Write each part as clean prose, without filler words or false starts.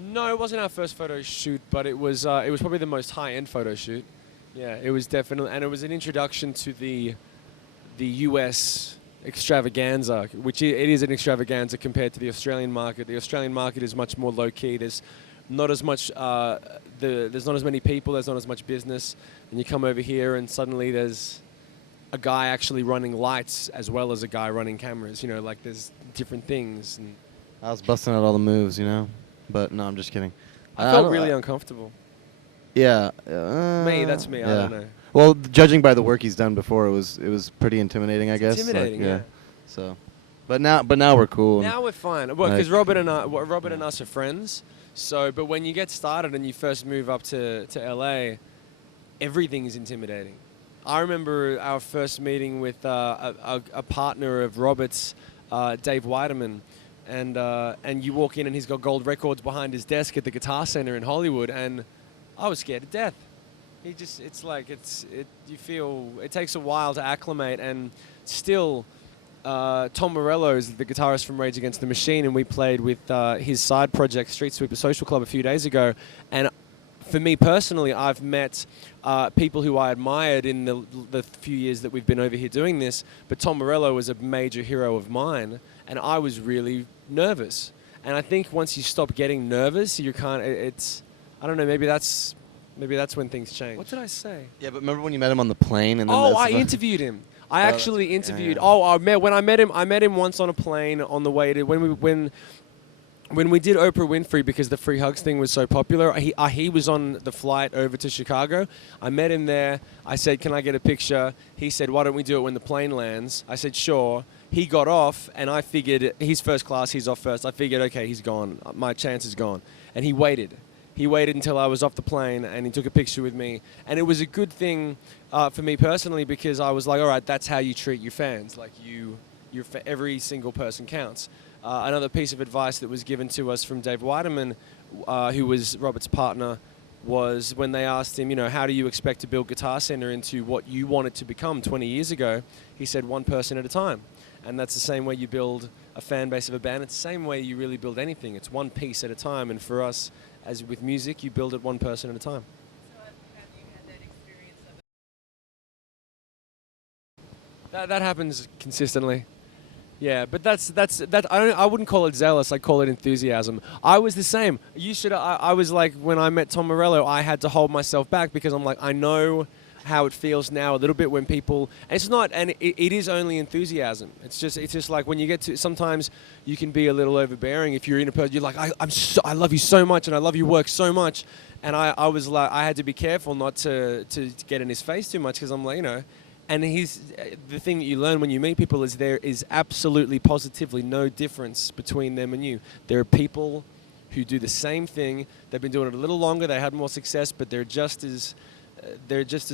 No, it wasn't our first photo shoot, but it was probably the most high-end photo shoot. Yeah, it was definitely, and it was an introduction to the US extravaganza, which it is an extravaganza compared to the Australian market. The Australian market is much more low-key. There's not as much, there's not as many people, there's not as much business, and you come over here and suddenly there's a guy actually running lights as well as a guy running cameras. You know, like there's different things. And I was busting out all the moves, you know, but no, I'm just kidding. I felt really uncomfortable. Yeah. Me, that's me. Yeah. I don't know. Well, judging by the work he's done before, it was pretty intimidating, I guess. Intimidating, like, yeah. So, but now we're cool. Now we're fine. Well, because Robert and us are friends. So, but when you get started and you first move up to LA, everything is intimidating. I remember our first meeting with a partner of Robert's, Dave Weideman, and you walk in and he's got gold records behind his desk at the Guitar Center in Hollywood, and I was scared to death. You feel it takes a while to acclimate, and still, Tom Morello is the guitarist from Rage Against the Machine, and we played with his side project Street Sweeper Social Club a few days ago, and for me personally, I've met people who I admired in the few years that we've been over here doing this, but Tom Morello was a major hero of mine, and I was really nervous. And I think once you stop getting nervous, you can't, I don't know, maybe that's when things change. What did I say? Yeah, but remember when you met him on the plane? And then I interviewed him. I actually interviewed. Yeah. When I met him once on a plane on the way to when we did Oprah Winfrey, because the free hugs thing was so popular. He was on the flight over to Chicago. I met him there. I said, "Can I get a picture?" He said, "Why don't we do it when the plane lands?" I said, "Sure." He got off, and I figured he's first class. He's off first. I figured, okay, he's gone. My chance is gone. And he waited. He waited until I was off the plane, and he took a picture with me. And it was a good thing for me personally, because I was like, all right, that's how you treat your fans. Like for every single person counts. Another piece of advice that was given to us from Dave Weideman, who was Robert's partner, was when they asked him, how do you expect to build Guitar Center into what you want it to become 20 years ago? He said, one person at a time. And that's the same way you build a fan base of a band. It's the same way you really build anything. It's one piece at a time. And for us, as with music, you build it one person at a time. So have you had that experience of it? That happens consistently. Yeah, but that's I wouldn't call it zealous. I call it enthusiasm. I was the same. I was like, when I met Tom Morello, I had to hold myself back, because I'm like, I know how it feels now a little bit when people, and it's not, and it is only enthusiasm. It's just like when you get to, sometimes you can be a little overbearing. If you're in a person, you're like, I love you so much, and I love your work so much, and I was like, I had to be careful not to get in his face too much, because I'm like, and the thing that you learn when you meet people is there is absolutely positively no difference between them and you. There are people who do the same thing. They've been doing it a little longer. They had more success, but they're just as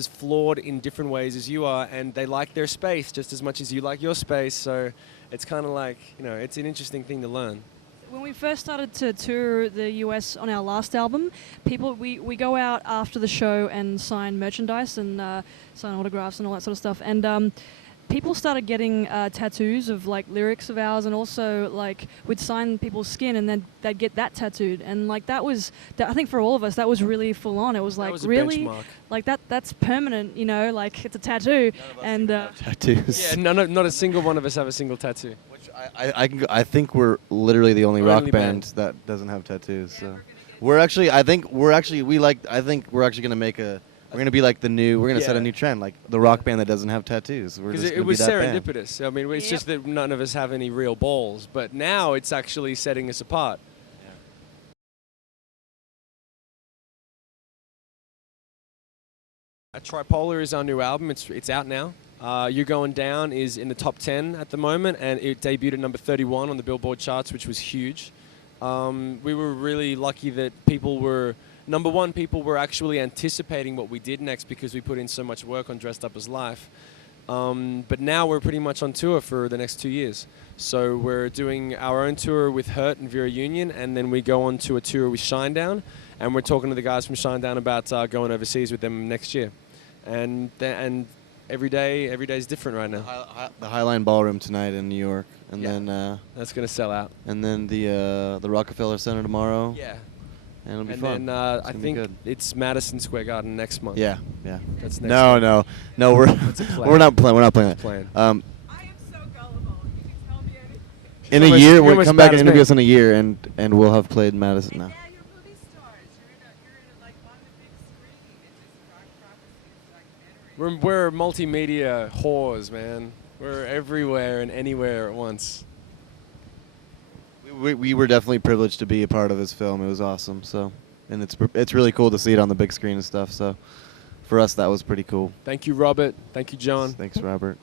flawed in different ways as you are, and they like their space just as much as you like your space. So it's kind of like, it's an interesting thing to learn. When we first started to tour the US on our last album, we go out after the show and sign merchandise and sign autographs and all that sort of stuff. And people started getting tattoos of like lyrics of ours, and also like we'd sign people's skin and then they'd get that tattooed. And like I think for all of us that was really full on. It was like, was a really benchmark. Like that's permanent, like it's a tattoo. And tattoos. Yeah, not a single one of us have a single tattoo. Which I think we're literally the only rock band that doesn't have tattoos. Yeah, So we're actually gonna make a. We're gonna be like we're gonna set a new trend, like the rock band that doesn't have tattoos. Because it was serendipitous. I mean, it's just that none of us have any real balls, but now it's actually setting us apart. Tripolar is our new album. It's out now. You're Going Down is in the top 10 at the moment, and it debuted at number 31 on the Billboard charts, which was huge. We were really lucky that people were actually anticipating what we did next, because we put in so much work on Dressed Up as Life. But now we're pretty much on tour for the next 2 years. So we're doing our own tour with Hurt and Vera Union, and then we go on to a tour with Shinedown, and we're talking to the guys from Shinedown about going overseas with them next year. And every day is different right now. The Highline Ballroom tonight in New York, and then that's gonna sell out. And then the Rockefeller Center tomorrow. Yeah. and it'll be And fun. then It's I gonna be think good. it's Madison Square Garden next month. Yeah. That's next No, month. no, we're It's a plan. we're not playing. We're not playing it. Plan. I am so gullible. You can tell me anything. In a almost- year, you're we'll almost come back bad and as interview me. us in a year, and we'll have played Madison And now. now you're movie stars. You're in like on the big screen. It's just Rock Prophecies documentary. We're multimedia whores, man. We're everywhere and anywhere at once. We were definitely privileged to be a part of his film. It was awesome. So, and it's really cool to see it on the big screen and stuff. So, for us, that was pretty cool. Thank you, Robert. Thank you, John. Thanks, Robert.